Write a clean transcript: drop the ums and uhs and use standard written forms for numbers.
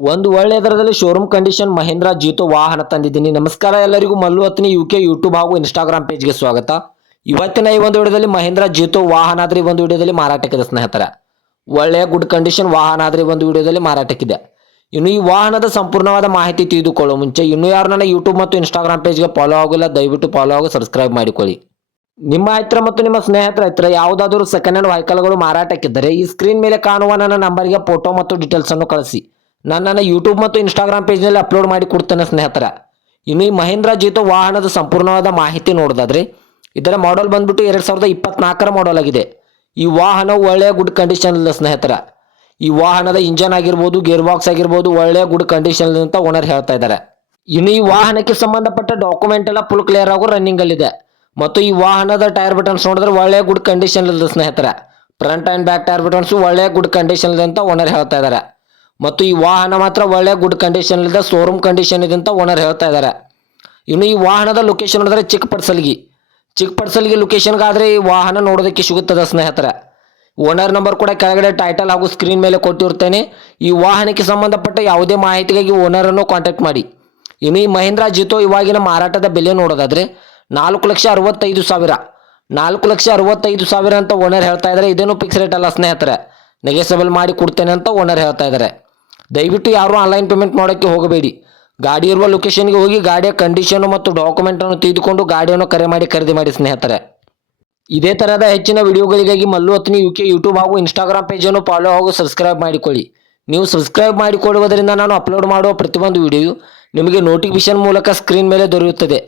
ಒಂದು ಒಳ್ಳೆ ದರದಲ್ಲಿ ಶೋರೂಮ್ ಕಂಡೀಷನ್ ಮಹೇಂದ್ರ ಜೀತೋ ವಾಹನ ತಂದಿದ್ದೀನಿ. ನಮಸ್ಕಾರ ಎಲ್ಲರಿಗೂ, ಮಲ್ಲು ಹತ್ನಿ ಯುಕೆ ಯೂಟ್ಯೂಬ್ ಹಾಗೂ ಇನ್ಸ್ಟಾಗ್ರಾಮ್ ಪೇಜ್ಗೆ ಸ್ವಾಗತ. ಇವತ್ತಿನ ಈ ಒಂದು ವಿಡಿಯೋದಲ್ಲಿ ಮಹೇಂದ್ರ ಜೀತೋ ವಾಹನ ಆದ್ರೆ ಈ ಒಂದು ವಿಡಿಯೋದಲ್ಲಿ ಮಾರಾಟಕ್ಕಿದೆ ಸ್ನೇಹಿತರೆ. ಒಳ್ಳೆಯ ಗುಡ್ ಕಂಡೀಷನ್ ವಾಹನ ಆದ್ರೆ ಈ ಒಂದು ವಿಡಿಯೋದಲ್ಲಿ ಮಾರಾಟಕ್ಕಿದೆ. ಇನ್ನು ಈ ವಾಹನದ ಸಂಪೂರ್ಣವಾದ ಮಾಹಿತಿ ತಿಳಿದುಕೊಳ್ಳುವ ಮುಂಚೆ ಇನ್ನೂ ಯಾರು ನನ್ನ ಯೂಟ್ಯೂಬ್ ಮತ್ತು ಇನ್ಸ್ಟಾಗ್ರಾಮ್ ಪೇಜ್ಗೆ ಫಾಲೋ ಆಗಿಲ್ಲ, ದಯವಿಟ್ಟು ಫಾಲೋ ಹಾಗೂ ಸಬ್ಸ್ಕ್ರೈಬ್ ಮಾಡಿಕೊಳ್ಳಿ. ನಿಮ್ಮ ಹತ್ರ ಮತ್ತು ನಿಮ್ಮ ಸ್ನೇಹಿತರ ಹತ್ರ ಯಾವುದಾದರೂ ಸೆಕೆಂಡ್ ಹ್ಯಾಂಡ್ ವೆಹಿಕಲ್ಗಳು ಮಾರಾಟಕ್ಕಿದ್ದರೆ ಈ ಸ್ಕ್ರೀನ್ ಮೇಲೆ ಕಾಣುವ ನನ್ನ ನಂಬರ್ಗೆ ಫೋಟೋ ಮತ್ತು ಡೀಟೇಲ್ಸ್ ಅನ್ನು ಕಳಿಸಿ. ನಾನು ನನ್ನ ಯೂಟ್ಯೂಬ್ ಮತ್ತು ಇನ್ಸ್ಟಾಗ್ರಾಮ್ ಪೇಜ್ನಲ್ಲಿ ಅಪ್ಲೋಡ್ ಮಾಡಿ ಕೊಡ್ತೇನೆ ಸ್ನೇಹಿತರ. ಇನ್ನು ಈ ಮಹೇಂದ್ರ ಜೀತೋ ವಾಹನದ ಸಂಪೂರ್ಣವಾದ ಮಾಹಿತಿ ನೋಡೋದಾದ್ರೆ ಇದರ ಮಾಡೆಲ್ ಬಂದ್ಬಿಟ್ಟು 2024 ಮಾಡೆಲ್ ಆಗಿದೆ. ಈ ವಾಹನವು ಒಳ್ಳೆಯ ಗುಡ್ ಕಂಡೀಷನ್ ಇಲ್ಲ ಸ್ನೇಹಿತರ. ಈ ವಾಹನದ ಇಂಜನ್ ಆಗಿರ್ಬೋದು, ಗೇರ್ ಬಾಕ್ಸ್ ಆಗಿರ್ಬೋದು ಒಳ್ಳೆಯ ಗುಡ್ ಕಂಡೀಷನ್ ಅಂತ ಓನರ್ ಹೇಳ್ತಾ ಇದ್ದಾರೆ. ಇನ್ನು ಈ ವಾಹನಕ್ಕೆ ಸಂಬಂಧಪಟ್ಟ ಡಾಕ್ಯುಮೆಂಟ್ ಎಲ್ಲ ಫುಲ್ ಕ್ಲಿಯರ್ ಆಗೋ ರನ್ನಿಂಗ್ ಅಲ್ಲಿದೆ. ಮತ್ತು ಈ ವಾಹನದ ಟೈರ್ ಬಟನ್ಸ್ ನೋಡಿದ್ರೆ ಒಳ್ಳೆಯ ಗುಡ್ ಕಂಡೀಷನ್ ಇದೆ ಸ್ನೇಹಿತರ. Front and back tyre buttons ಒಳ್ಳೆಯ ಗುಡ್ ಕಂಡೀಷನ್ ಇದೆ ಅಂತ ಓನರ್ ಹೇಳ್ತಾ ಇದ್ದಾರೆ. ಮತ್ತು ಈ ವಾಹನ ಮಾತ್ರ ಒಳ್ಳೆಯ ಗುಡ್ ಕಂಡೀಷನ್ ಇದೆ, ಶೋರೂಮ್ ಕಂಡೀಷನ್ ಇದೆ ಅಂತ ಓನರ್ ಹೇಳ್ತಾ ಇದ್ದಾರೆ. ಇನ್ನು ಈ ವಾಹನದ ಲೊಕೇಶನ್ ನೋಡಿದ್ರೆ ಚಿಕ್ಕಪಡ್ಸಲ್ಗಿ ಲೊಕೇಶನ್ಗಾದರೆ ಈ ವಾಹನ ನೋಡೋದಕ್ಕೆ ಸಿಗುತ್ತದೆ ಸ್ನೇಹಿತರೆ. ಓನರ್ ನಂಬರ್ ಕೂಡ ಕೆಳಗಡೆ ಟೈಟಲ್ ಹಾಗೂ ಸ್ಕ್ರೀನ್ ಮೇಲೆ ಕೊಟ್ಟಿರ್ತೇನೆ. ಈ ವಾಹನಕ್ಕೆ ಸಂಬಂಧಪಟ್ಟ ಯಾವುದೇ ಮಾಹಿತಿಗಾಗಿ ಓನರನ್ನು ಕಾಂಟ್ಯಾಕ್ಟ್ ಮಾಡಿ. ಇನ್ನು ಈ ಮಹೇಂದ್ರ ಜೀತೋ ಇವಾಗಿನ ಮಾರಾಟದ ಬೆಲೆ ನೋಡೋದಾದ್ರೆ 4,65,000 4,65,000 ಅಂತ ಓನರ್ ಹೇಳ್ತಾ ಇದ್ದಾರೆ. ಇದೇನು ಫಿಕ್ಸ್ ರೇಟ್ ಅಲ್ಲ ಸ್ನೇಹಿತರೆ, ನೆಗೆಸಬಲ್ ಮಾಡಿ ಕೊಡ್ತೇನೆ ಅಂತ ಓನರ್ ಹೇಳ್ತಾ ಇದ್ದಾರೆ. ದಯವಿಟ್ಟು ಯಾರು ಆನ್ಲೈನ್ ಪೇಮೆಂಟ್ ಮಾಡೋಕ್ಕೆ ಹೋಗಬೇಡಿ. ಗಾಡಿ ಇರುವ ಲೊಕೇಶನ್ಗೆ ಹೋಗಿ ಗಾಡಿಯ ಕಂಡೀಷನ್ ಮತ್ತು ಡಾಕ್ಯುಮೆಂಟನ್ನು ತೆಗೆದುಕೊಂಡು ಗಾಡಿಯನ್ನು ಖರೀದಿ ಮಾಡಿ ಸ್ನೇಹಿತರೆ. ಇದೇ ಥರದ ಹೆಚ್ಚಿನ ವಿಡಿಯೋಗಳಿಗಾಗಿ ಮಲ್ಲು ಹತ್ನಿ ಯುಕೆ ಯೂಟ್ಯೂಬ್ ಹಾಗೂ ಇನ್ಸ್ಟಾಗ್ರಾಮ್ ಪೇಜನ್ನು ಫಾಲೋ ಹಾಗೂ ಸಬ್ಸ್ಕ್ರೈಬ್ ಮಾಡಿಕೊಳ್ಳಿ. ನೀವು ಸಬ್ಸ್ಕ್ರೈಬ್ ಮಾಡಿಕೊಳ್ಳುವುದರಿಂದ ನಾನು ಅಪ್ಲೋಡ್ ಮಾಡುವ ಪ್ರತಿಯೊಂದು ವಿಡಿಯೋ ನಿಮಗೆ ನೋಟಿಫಿಕೇಶನ್ ಮೂಲಕ ಸ್ಕ್ರೀನ್ ಮೇಲೆ ದೊರೆಯುತ್ತದೆ.